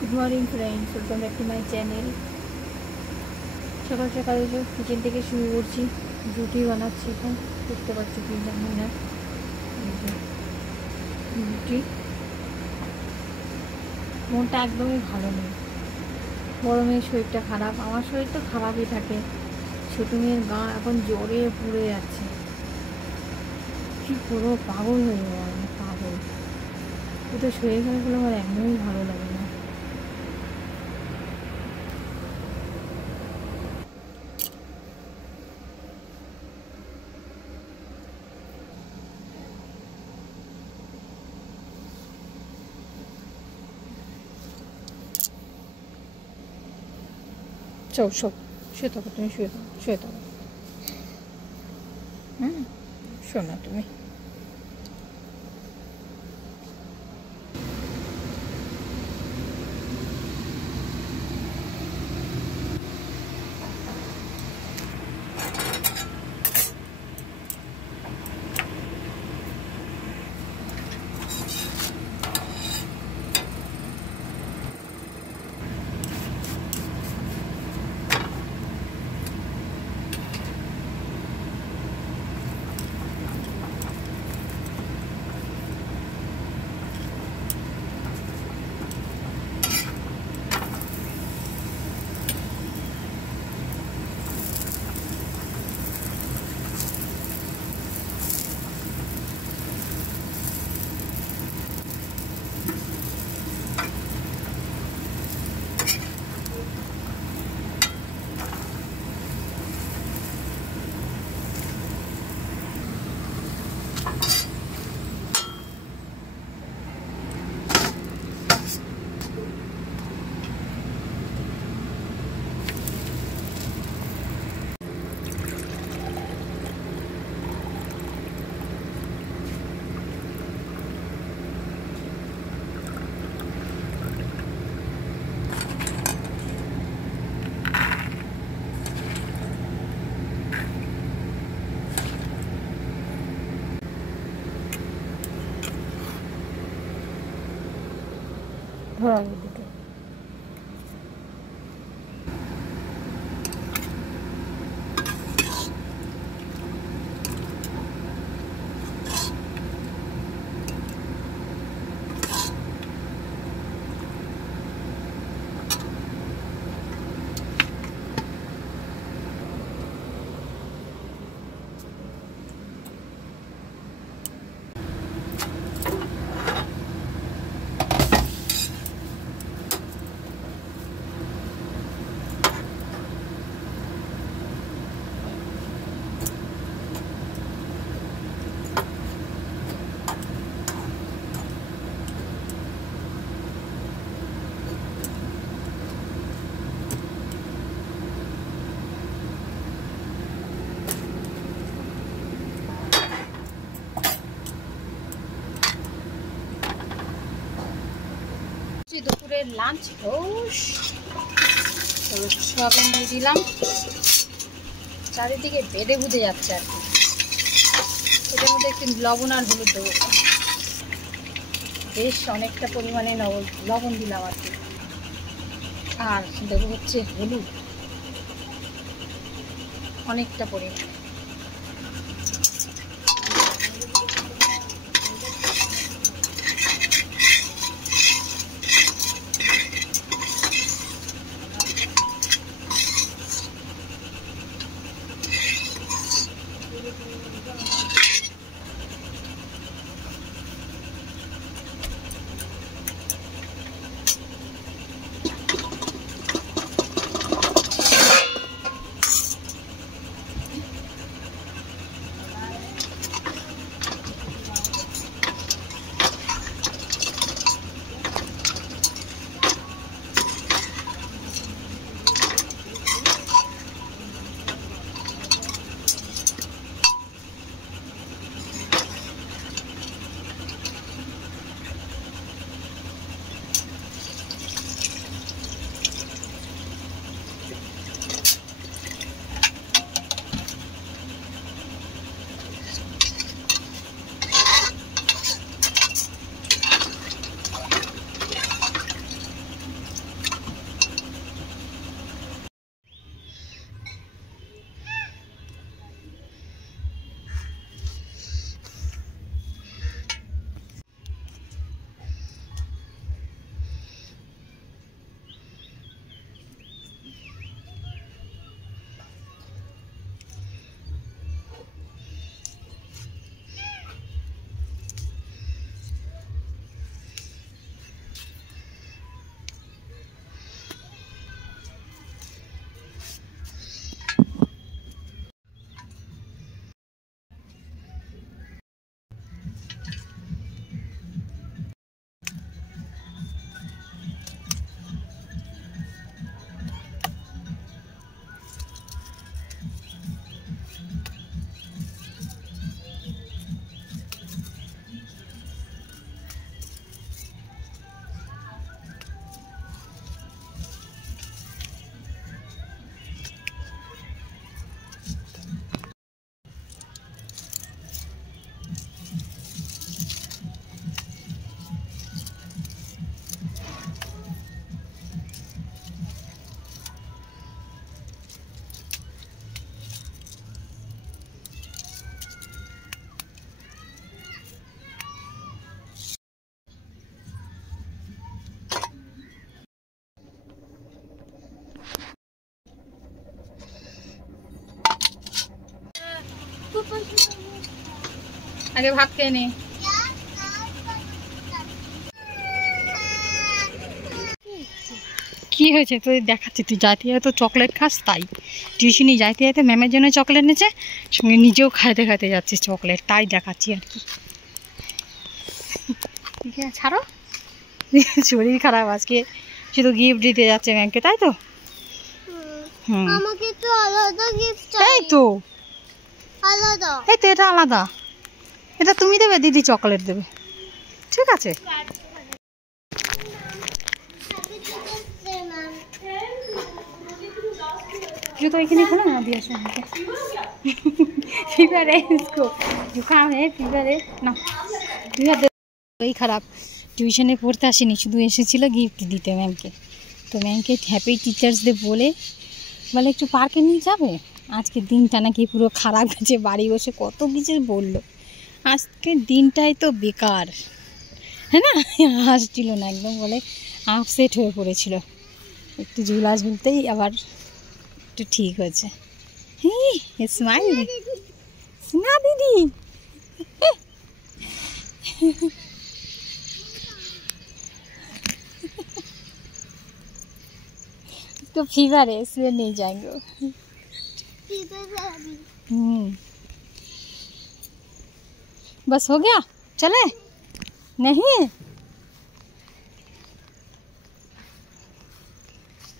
Good morning friends, welcome back to my channel. সকাল সকালে কিচেন থেকে শুরু করছি। রুটি বানাচ্ছি, এখন দেখতে পাচ্ছি কি জানি না। রুটি, মনটা একদমই ভালো নেই। বড় মেয়ের শরীরটা খারাপ, আমার শরীর তো খারাপই থাকে। ছোটো মেয়ের গা এখন জ্বরে পুড়ে যাচ্ছে। কী করবো, পাগল হয়ে যাবো আমি, পাগল। ওদের শরীর খারাপ হলে আমার একদমই ভালো লাগে না। চল সব শুয়ে থাকো, তুমি শুয়ে থাকো, শুয়ে থাকো। শোনো তুমি। ধরা দুটো দুপুরের লাঞ্চ সোয়াবিন দিয়ে দিলাম। চারিদিকে বেড়ে বুঝে যাচ্ছে আর কি। এটার মধ্যে একটু লবণ আর হলুদ দেবো, বেশ অনেকটা পরিমাণে লবণ দিলাম আর কি। আর দেবো হচ্ছে হলুদ অনেকটা পরিমাণে। আগে ভাত খেয়ে নে। কি হয়েছে তুই দেখাচ্ছি, তুই যাইতে তো চকলেট খাস তাই। টিউশনি যাইতে যাইতে ম্যামের জন্য চকলেট এনেছে, সঙ্গে নিজেও খাইতে খাইতে যাচ্ছিস চকলেট, তাই দেখাচ্ছি আর কি। ঠিক আছে ছাড়ো, শরীর খারাপ আজকে, শুধু গিফট দিতে যাচ্ছে ম্যামকে, তাই তো? আমাকে তো আলাদা গিফট চাই। এই তো আলাদা, এই তো এটা আলাদা, এটা তুমি দেবে, দিদি চকলেট দেবে, ঠিক আছে? जूतो एखने खोलो ना, अभी আসো আমাকে। फीवर है इसको, जुकाम है, फीवर है ना, फीवर वही খারাপ। টিউশনে পড়তে আসেনি, শুধু এসেছিল গিফট দিতে ম্যামকে। তো ম্যামকে হ্যাপি টিচার্স ডে বলে একটু পার্কে নিয়ে যাবে। আজকে দিনটা নাকি পুরো খারাপ গেছে, বাড়ি বসে কত কিছু বললো। আজকের দিনটাই তো বেকার, হ্যাঁ না? হাসছিল না একদম, বলে আপসেট হয়ে পড়েছিল। একটু ঝুলা ঝুলতেই আবার একটু ঠিক হয়েছে। স্মাইল না দিদি, तो फीवर है इसलिए नहीं जाएंगे। बस हो गया, चले? नहीं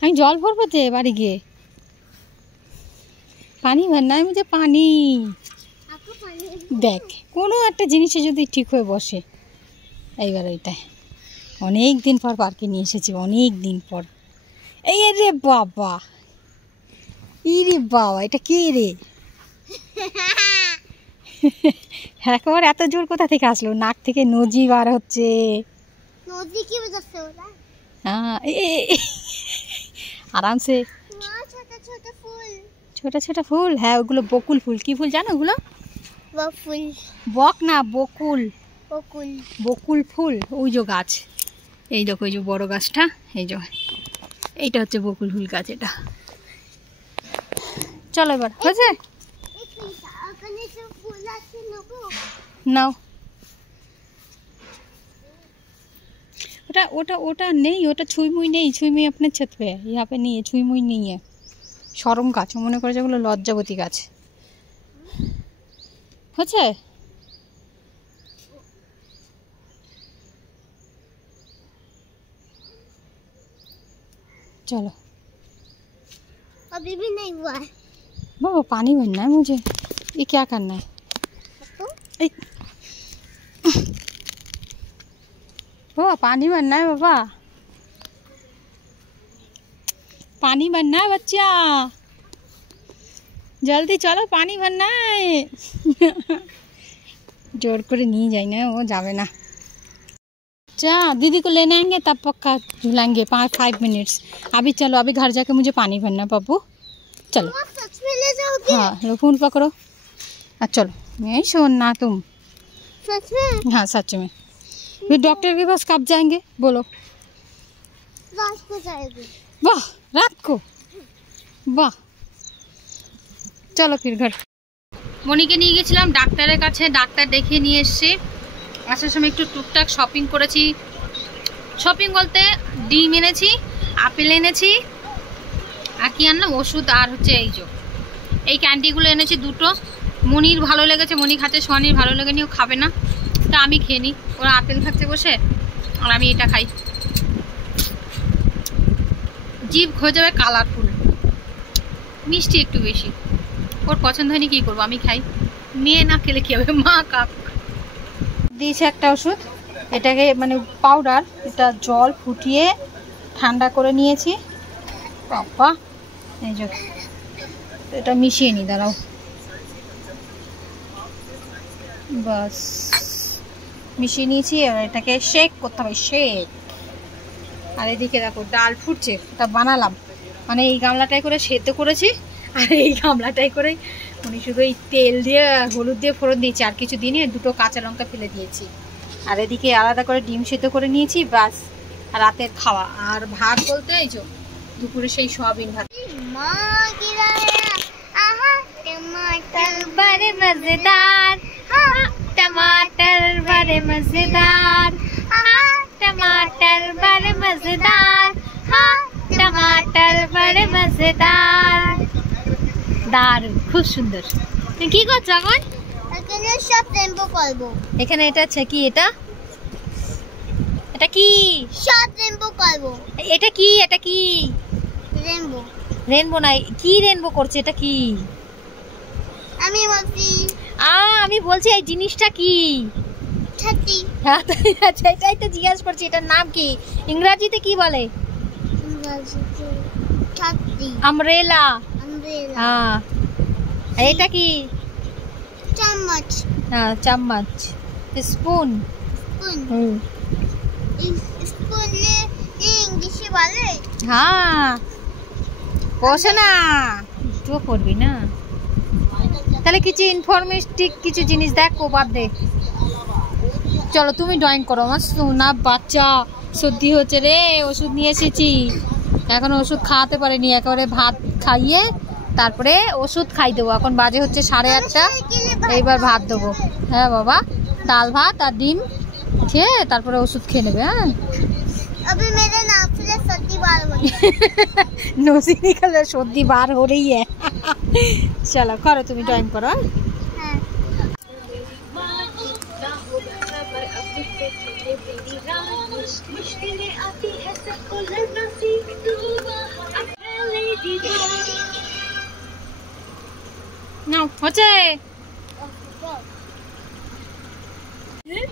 हम जल भरबो तो बाड़ी गए, पानी भरना है मुझे, पानी। देख कोनो একটা জিনিসে যদি ঠিক হয়ে বসে, এইবার এইটা অনেক দিন পর পার্কে নিয়ে এসেছি, অনেক দিন পর। এই রে বাবা, ইরে বাবা, এটা কে রে? একবার এত জোর কোথা থেকে আসলো? নাক থেকে নজি বার হচ্ছে। নজি কি বাজাচ্ছে ওটা? হ্যাঁ, आराम से। छोटा छोटा फूल, छोटा छोटा फूल है, ওগুলো বকুল ফুল। কি ফুল জানো ওগুলো? বকুল। বক না, বকুল। বকুল, বকুল ফুল। ওই যে গাছ, এই দেখো, এই যে বড় গাছটা, এই যে এইটা হচ্ছে বকুল ফুল গাছ। এটা চলো এবার হয়েছে, নাও। ওটা ওটা ওটা নেই, ওটা ছুঁই নেই, ছুঁই আপনার छत पे है, यहाँ पे नहीं है, छुई मुई नहीं है। সরম গাছ মনে করে, যেগুলো লজ্জাবতী গাছ। হচ্ছে चलो, अभी भी नहीं हुआ है बाबा। पानी भरना है मुझे, ये क्या करना है? बाबा पानी भरना है, बाबा पानी भरना है बच्चा, जल्दी चलो, पानी भरना है। जोर करे नहीं जाए ना, वो जावे ना। अच्छा दीदी को लेने आएंगे तब पक्का झुलाएंगे 5 मिनट्स। अभी चलो, अभी घर जाके मुझे पानी भरना है पप्पू, चलो। सच में ले जाओगे? हाँ लो फोन पकड़ो, चलो। नहीं छोड़ना तुम, सच में? हाँ सच में। फिर डॉक्टर के पास कब जाएंगे बोलो? रात को जाएंगे। वाह, रात को, वाह। চলো ফির ঘর। মনিকে নিয়ে গেছিলাম ডাক্তারের কাছে, ডাক্তার দেখিয়ে নিয়ে এসেছি। আসার সময় একটু টুকটাক শপিং করেছি। শপিং বলতে ডিম এনেছি, আপেল এনেছি, আর কি আনলাম, ওষুধ, আর হচ্ছে এই যে এই ক্যান্ডিগুলো এনেছি দুটো। মনির ভালো লেগেছে, মনি খাচ্ছে, সোয়ানির ভালো লেগেনি, ও খাবে না, তা আমি খেয়ে নিই। ওরা আপেল খাচ্ছে বসে, আর আমি এটা খাই। জিভ হয়ে যাবে কালারফুল, মিষ্টি একটু বেশি। ওর পছন্দ হয়নি, কী করবো, আমি খাই। মেয়ে না খেলে কী হবে, মা কাক দিয়েছে একটা ওষুধ, এটাকে মানে পাউডার, এটা জল ফুটিয়ে ঠান্ডা করে নিয়েছি। বাবা, এই যে এটা মিশিয়ে নি, দাঁড়াও, বাস মিশিয়ে নিয়েছি। এবার এটাকে শেক করতে হবে, শেক। আর এদিকে দেখো ডাল ফুটছে, ওটা বানালাম, মানে এই গামলাটাই করে সেদ্ধ করেছি, আর এই গামলাটাই করে উনি শুধু এই তেল দিয়ে হলুদ দিয়ে ফোড়ন দিয়েছি, আর কিছু দিনই দুটো কাঁচা লঙ্কা ফেলে দিয়েছি। আর এদিকে আলাদা করে ডিম সেদ্ধ করে নিয়েছি, বাস রাতের খাওয়া। আর ভাত বলতে এই যে দুপুরে সেই সয়াবিন ভাত। टमाटर बड़े मजेदार, टमाटर बड़े मजेदार, हाँ टमाटर बड़े मजेदार, हाँ टमाटर बड़े मजेदाর। দারুণ, খুব সুন্দর। তুমি কি করছো এখন? এখানে সব রেনবো করব। এখানে এটা আছে কি? এটা এটা কি? সব রেনবো করব। এটা কি? এটা কি? রেনবো। রেনবো না, কি রেনবো করছে? এটা কি? আমি বলছি আমি বলছি এই জিনিসটা কি? ছাতি। হ্যাঁ আচ্ছা, এটাই তো জিজ্ঞাসা করছি, এটার নাম কি? ইংরেজিতে কি বলে? ছাতি। আমব্রেলা। আমব্রেলা। হ্যাঁ। এটা কি? চামচ। হ্যাঁ চামচ। স্পুন। স্পুন। হুম। স্পুনে ইংলিশে বলে? হ্যাঁ বসে না, তুই পড়বি না তাহলে কিছু ইনফরমেটিভ কিছু জিনিস দেখো, বাদ দে। চলো তুমি ড্রয়িং করো। আমার সোনা বাচ্চা সর্দি হচ্ছে রে, ওষুধ নিয়ে এসেছি, এখন ওষুধ খাওয়াতে পারিনি, একেবারে ভাত খাইয়ে তারপরে ওষুধ খাই দেবো। এখন বাজে হচ্ছে 8:30, এইবার ভাত দেবো। হ্যাঁ বাবা, ডাল ভাত আর ডিম খেয়ে তারপরে ওষুধ খেয়ে নেবে। হ্যাঁ अभी मेरे नाक से सर्दी बाहर हो रही है। नोजी निकल रहा, सर्दी बाहर हो रही है। चलो करो, तुम ड्राइंग करो। हाँ। नाउ हो जाए,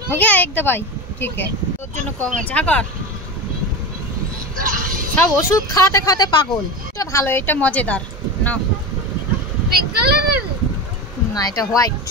हो गया एक दवाई, ठीक है। তোর জন্য কম আছে। আগর সব ওষুধ খাতে খাতে পাগল। এটা ভালো, এটা মজাদার। নাও পিঙ্ক কালার না, এটা হোয়াইট।